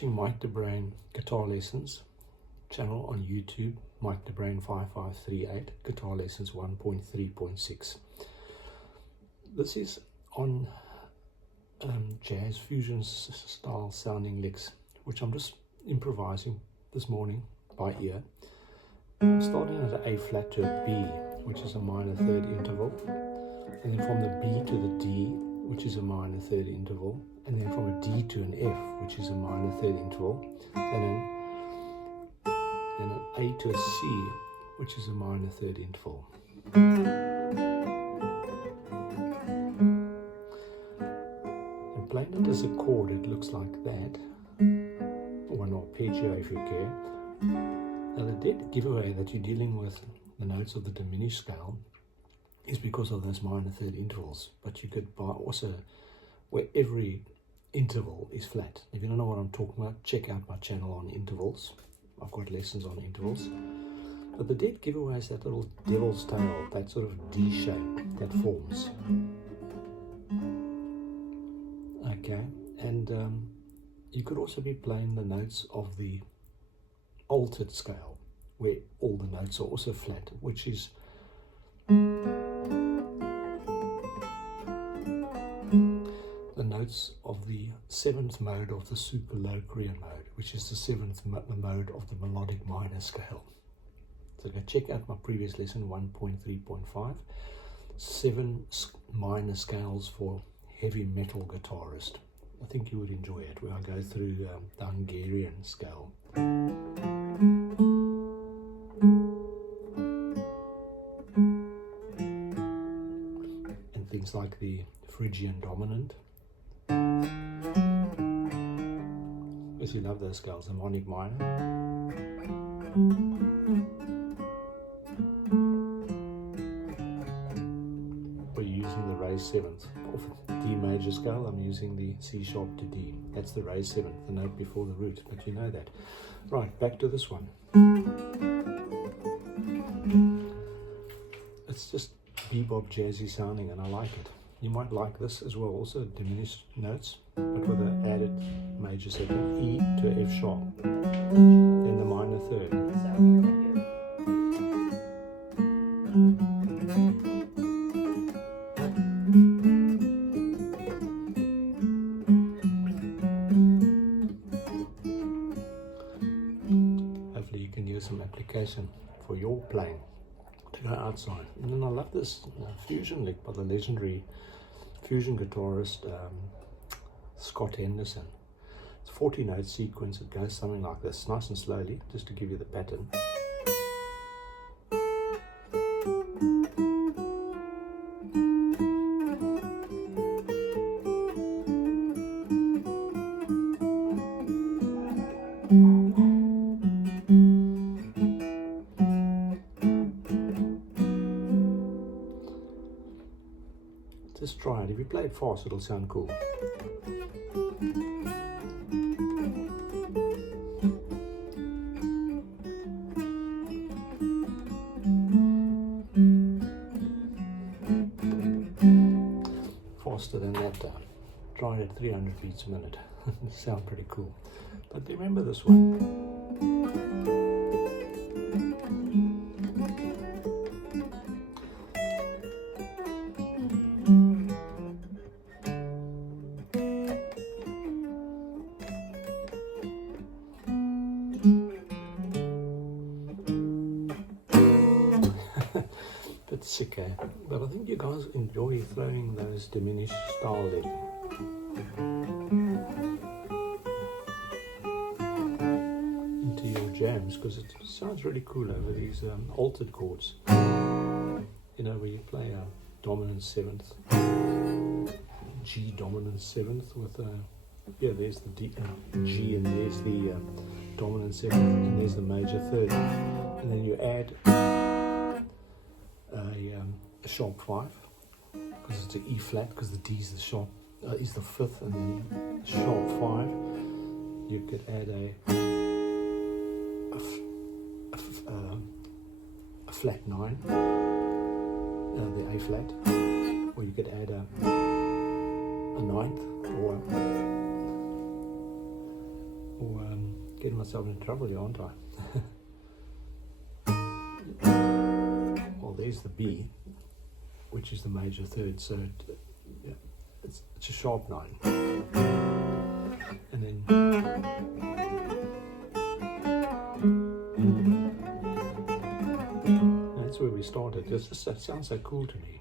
watching Mike DeBrain Guitar Lessons channel on YouTube, Mike DeBrain 5538, Guitar Lessons 1.3.6. This is on jazz fusion style sounding licks, which I'm just improvising this morning by ear. I'm starting at an A flat to a B, which is a minor third interval, and then from the B to the D, which is a minor third interval, and then from a D to an F, which is a minor third interval, and then an A to a C, which is a minor third interval. And playing it as a chord, it looks like that, or an arpeggio if you care. Now the dead giveaway that you're dealing with the notes of the diminished scale is because of those minor third intervals, but you could buy also where every interval is flat. If you don't know what I'm talking about, check out my channel on intervals. I've got lessons on intervals. But the dead giveaway is that little devil's tail, that sort of D shape that forms. Okay, and you could also be playing the notes of the altered scale, where all the notes are also flat, which is the notes of the seventh mode of the super Locrian mode, which is the seventh mode of the melodic minor scale. So go check out my previous lesson 1.3.5, 7 minor scales for heavy metal guitarist. I think you would enjoy it, where I go through the Hungarian scale. And things like the Phrygian dominant. Because you love those scales, harmonic minor. We're using the raised seventh. Off D major scale, I'm using the C sharp to D. That's the raised seventh, the note before the root, but you know that. Right, back to this one. It's just bebop jazzy sounding and I like it. You might like this as well, also diminished notes, but with an added major second, E to F sharp, then the minor third. Hopefully you can use some application for your playing to go outside. And then I love this fusion lick by the legendary fusion guitarist Scott Henderson. It's a 40-note sequence. It goes something like this, nice and slowly, just to give you the pattern. Just try it. If you play it fast, it'll sound cool. Faster than that. Try it at 300 beats a minute. It sounds pretty cool. But remember this one. Bit sick, eh? But I think you guys enjoy throwing those diminished style in into your jams, because it sounds really cool over these altered chords. You know, where you play a dominant seventh, G dominant seventh with yeah, there's the D, G, and there's the dominant seventh, and there's the major third, and then you add a sharp 5, because it's an E flat, because the D is the sharp is the fifth, and then sharp 5. You could add a flat 9, the A flat, or you could add a ninth, or or getting myself in trouble here, aren't I? Well, there's the B, which is the major third, so it's a sharp 9. And then that's where we started. That sounds so cool to me.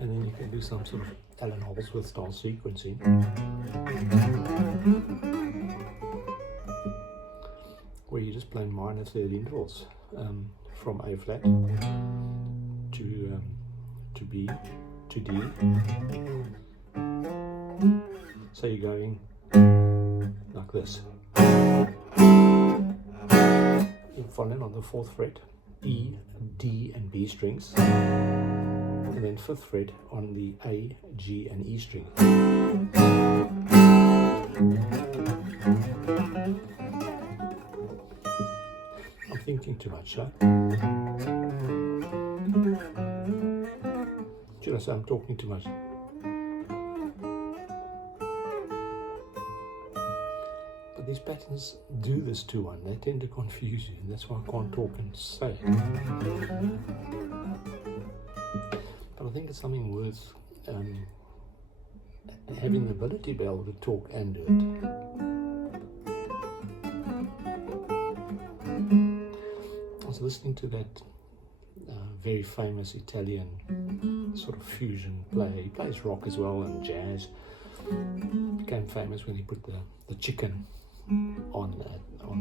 And then you can do some sort of Alan Holdsworth style sequencing. Where you're just playing minor third intervals from A flat to B to D. So you're going like this. You fall in on the 4th fret, E, D and B strings, and then 5th fret on the A, G and E string. I'm thinking too much, huh? Should I say I'm talking too much? But these patterns do this to one. They tend to confuse you, and that's why I can't talk and say it. But I think it's something worth having the ability to be able to talk and do it. I was listening to that very famous Italian sort of fusion player. He plays rock as well and jazz. Became famous when he put the chicken on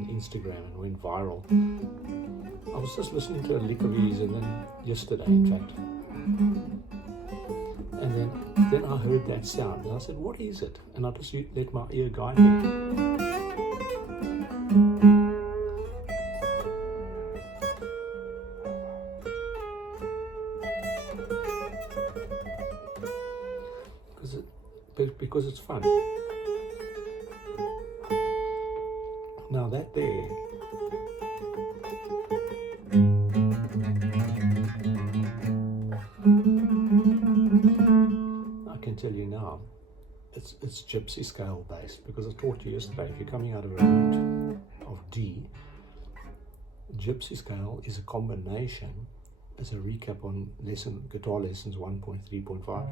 Instagram and went viral. I was just listening to a lick of his, and then yesterday, in fact, and then I heard that sound, and I said, "What is it?" And I just let my ear guide me. Because it's fun. Now that there, I can tell you now, it's gypsy scale based, because I taught you yesterday, if you're coming out of a root of D, gypsy scale is a combination, as a recap on guitar lessons 1.3.5,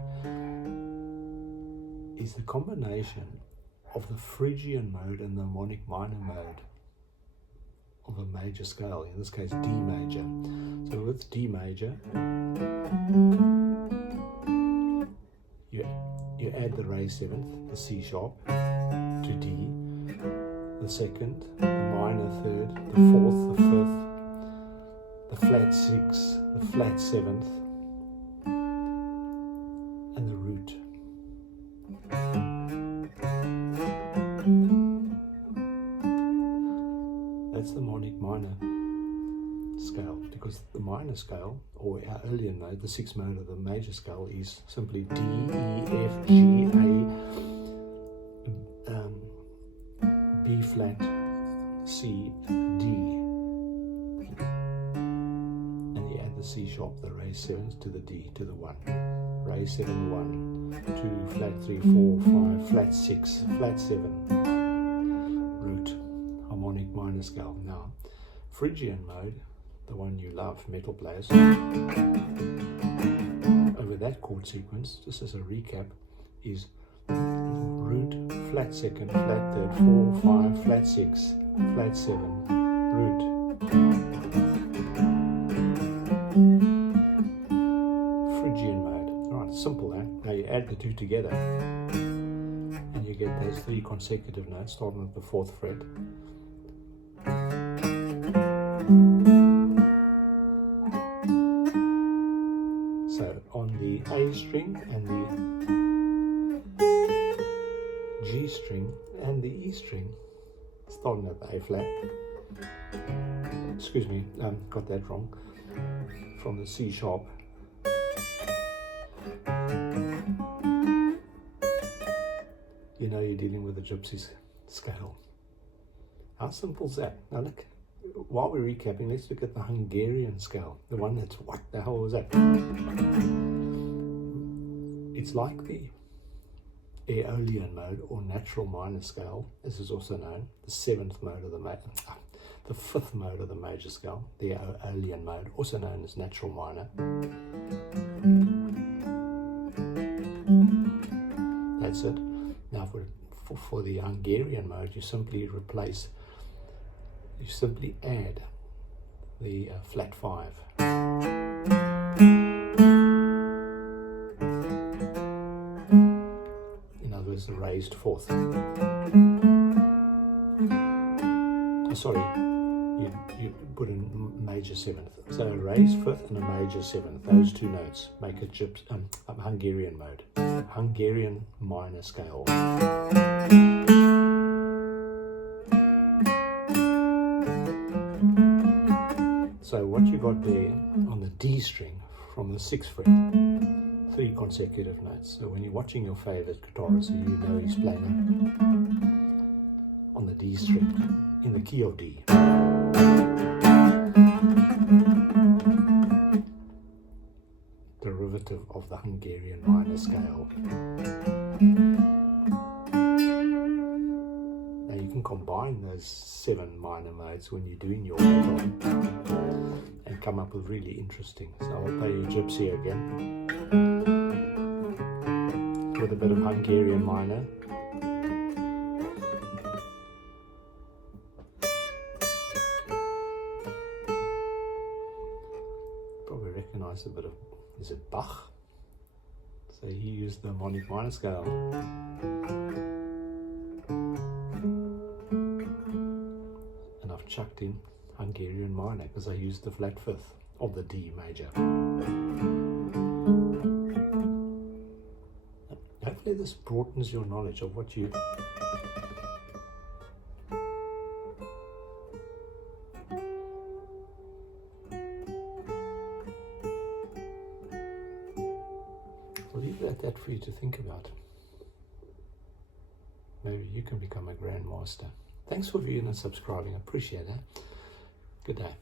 is the combination of the Phrygian mode and the harmonic minor mode of a major scale, in this case D major. So with D major, you add the raised 7th, the C sharp, to D, the 2nd, the minor 3rd, the 4th, the 5th, the flat 6th, the flat 7th, and the root. That's the harmonic minor scale, because the minor scale, or our earlier note, the 6th mode of the major scale, is simply D, E, F, G, A, B flat, C, D, and you add the C sharp, the raised 7th, to the D, to the 1. Raised 7, 1, 2, flat 3, 4, 5, flat 6, flat 7, root, harmonic minor scale. Now, Phrygian mode, the one you love, metal players, over that chord sequence, just as a recap, is root, flat 2nd, flat 3rd, 4, 5, flat 6, flat 7, root. Phrygian mode. Alright, simple, eh? Now you add the two together and you get those 3 consecutive notes starting at the 4th fret. So on the A string and the G string and the E string, starting at the A flat, excuse me, got that wrong, from the C sharp, you know you're dealing with a gypsy scale. How simple is that? Now look, while we're recapping, let's look at the Hungarian scale, the one that's, what the hell was that? It's like the Aeolian mode or natural minor scale, as is also known, the fifth mode of the major scale, the Aeolian mode, also known as natural minor. That's it. Now for the Hungarian mode, you simply add the flat 5. In other words, the raised fourth. Sorry, you put in major 7th. So a raised 5th and a major 7th. Those two notes make a Hungarian mode. Hungarian minor scale. So what you got there on the D string from the 6th fret, 3 consecutive notes. So when you're watching your favorite guitarist, you know he's playing on the D string in the key of D. Derivative of the Hungarian minor scale. Now you can combine those 7 minor modes when you're doing your guitar and come up with really interesting. So I'll play you Gypsy again with a bit of Hungarian minor. Probably recognize a bit of, is it Bach? So he used the harmonic minor scale. And I've chucked in Hungarian minor because I used the flat 5th of the D major. Hopefully this broadens your knowledge of what you I'll leave it at that for you to think about. Maybe you can become a grandmaster. Thanks for viewing and subscribing. I appreciate that. Good day.